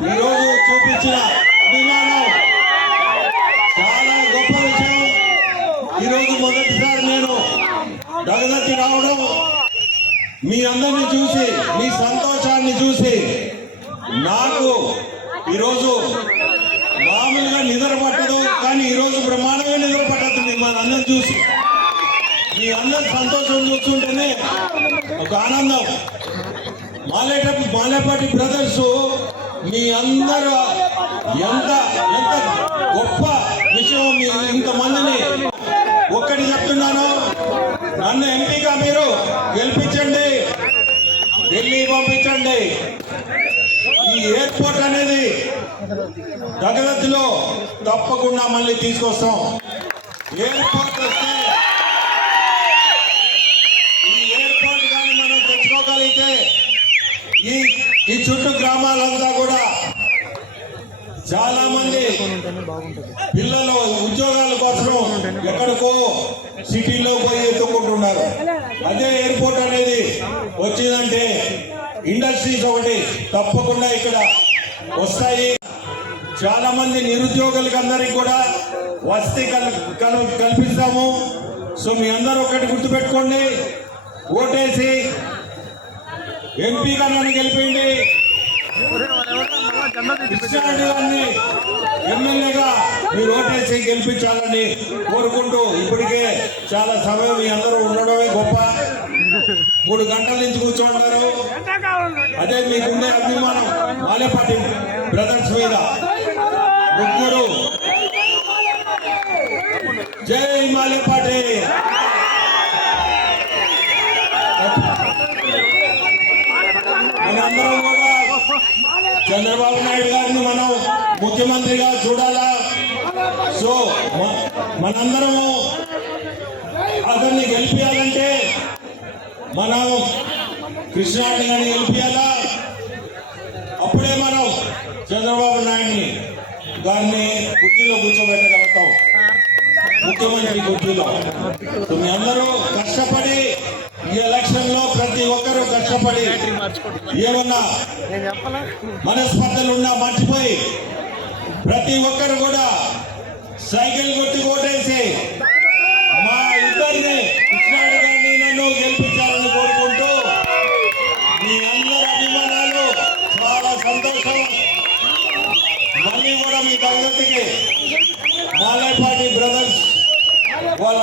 ఈరోజు చూపించిన అభిమానం చాలా గొప్ప విషయం. ఈరోజు మొదటిసారి నేను జగదత్తి రావడం మీ అందరిని చూసి మీ సంతోషాన్ని చూసి నాకు ఈరోజు మామూలుగా నిద్ర పట్టదు కానీ ఈరోజు బ్రహ్మాండంగా నిద్ర పట్టదు మన అందరిని చూసి. మీ అందరి సంతోషం చూస్తుంటేనే ఒక ఆనందం. మాలేట మాలేపాటి బ్రదర్సు మీ అందరూ ఎంత ఎంత గొప్ప విషయం మీ ఇంతమందిని ఒక్కటి చెప్తున్నాను. నన్ను ఎంపీగా మీరు గెలిపించండి. ఢిల్లీ పంపించండి. ఈ ఎయిర్పోర్ట్ అనేది దగ్గరలో తప్పకుండా మళ్ళీ తీసుకొస్తాం. ఎయిర్పోర్ట్ వస్తే ఈ ఎయిర్పోర్ట్ కానీ మనం తెచ్చుకోగలిగితే ఈ ఈ చుట్టూ గ్రామాలంతా కూడా చాలా మంది పిల్లలు ఉద్యోగాల కోసం ఎక్కడికో సిటీలో పోయి ఎత్తుకుంటున్నారు అదే ఎయిర్పోర్ట్ అనేది వచ్చిందంటే ఇండస్ట్రీస్ ఒకటి తప్పకుండా ఇక్కడ వస్తాయి. చాలా మంది నిరుద్యోగులకి అందరికి కూడా వసతి కల్- కల్పిస్తాము. సో మీ అందరూ ఒకటి గుర్తుపెట్టుకోండి. ఓటేసి ఎంపీగా నన్ను గెలిపిండి కృష్ణారెడ్డి గారిని ఎమ్మెల్యేగా మీరు ఓటేసి గెలిపించాలని కోరుకుంటూ ఇప్పటికే చాలా సమయం మీ అందరూ ఉండడమే గొప్ప. మూడు గంటల నుంచి కూర్చోంటారు అదే మీకుండే అభిమానం మాలేపాటి బ్రదర్స్ మీద. ముగ్గురు. జై మాలేపాటి మనందరం కూడా చంద్రబాబు నాయుడు గారిని మనం ముఖ్యమంత్రిగా చూడాలా? సో మనందరము అతన్ని గెలిపించాలంటే మనం కృష్ణారెడ్డి గారిని గెలిపించాలా అప్పుడే మనం చంద్రబాబు నాయుడిని గారిని కుర్చీలో కూర్చోబెట్టగలుగుతాం. ముఖ్యమంత్రి కుర్చీలో. కష్టపడి ఏమన్నా మనస్పర్ధలు ఉన్నా మర్చిపోయి ప్రతి ఒక్కరు కూడా సైకిల్ కొట్టి ఓటేసి మా ఇద్దరిని కృష్ణాడు గారిని నన్ను గెలిపించాలని కోరుకుంటూ మీ అందరి అభిమానాలు చాలా సంతోషం. మళ్ళీ కూడా మీ తరగతికి మాలేపాటి బ్రదర్స్ వాళ్ళ